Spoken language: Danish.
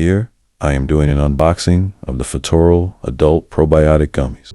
Here, I am doing an unboxing of the Futuro Adult Probiotic Gummies.